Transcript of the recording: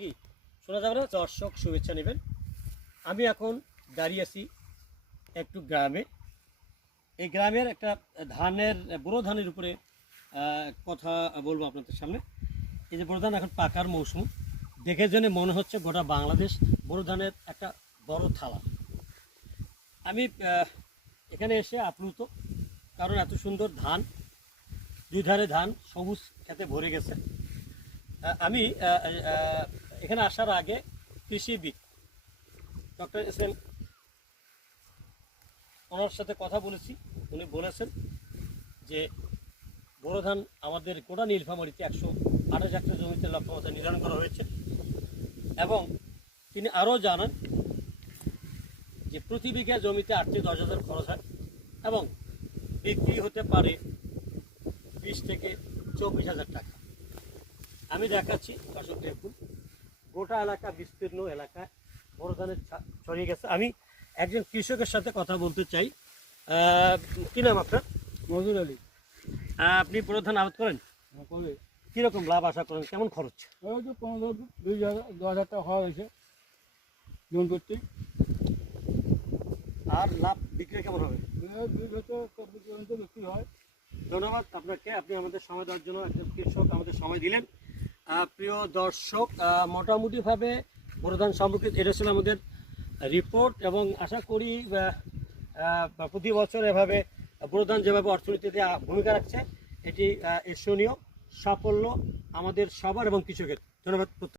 নাকি শোনা যাবে না? দর্শক শুভেচ্ছা নেবেন। আমি এখন দাঁড়িয়ে আছি একটু গ্রামে। এই গ্রামের একটা ধানের বোরো ধানের উপরে কথা বলবো আপনাদের সামনে। এই যে বোরো ধান এখন পাকার মৌসুম, দেখে জেনে মনে হচ্ছে গোটা বাংলাদেশ বোরো ধানের একটা বড় থালা। আমি এখানে এসে আপ্লুত, কারণ এত সুন্দর ধান, দুই ধারে ধান সবুজ খেতে ভরে গেছে। আমি এখানে আসার আগে কৃষিবিদ ডক্টর এস এম ওনার সাথে কথা বলেছি। উনি বলেছেন যে বোরো ধান আমাদের গোটা নীলফামারীতে 128 হেক্টর জমিতে লক্ষ্যমাত্রা নির্ধারণ করা হয়েছে, এবং তিনি আরও জানান যে প্রতি বিঘা জমিতে 8 থেকে 10,000 খরচ হয় এবং বিক্রি হতে পারে 20 থেকে 24,000 টাকা। আমি দেখাচ্ছি দর্শক দেখুন, গোটা এলাকা, বিস্তীর্ণ এলাকায় বোরো ধানের ছড়িয়ে গেছে। আমি একজন কৃষকের সাথে কথা বলতে চাই। কি নাম আপনার? মজুর আলী। আপনি বোরো ধান আবাদ করেন? করে কীরকম লাভ আশা করেন? কেমন খরচ? ওই তো 15-20,000 টাকা হওয়া হয়েছে জন করতে। আর লাভ বিক্রি কেমন হবে? 2 পর্যন্ত বিক্রি হয়। ধন্যবাদ আপনাকে, আপনি আমাদের সময় দেওয়ার জন্য, একজন কৃষক আমাদের সময় দিলেন। প্রিয় দর্শক, মোটামুটিভাবে বোরো ধান সম্পর্কিত এটা ছিল আমাদের রিপোর্ট, এবং আশা করি প্রতি বছর এভাবে বোরো ধান যেভাবে অর্থনীতিতে ভূমিকা রাখছে, এটি ঈর্ষণীয় সাফল্য আমাদের সবার এবং কৃষকের। ধন্যবাদ।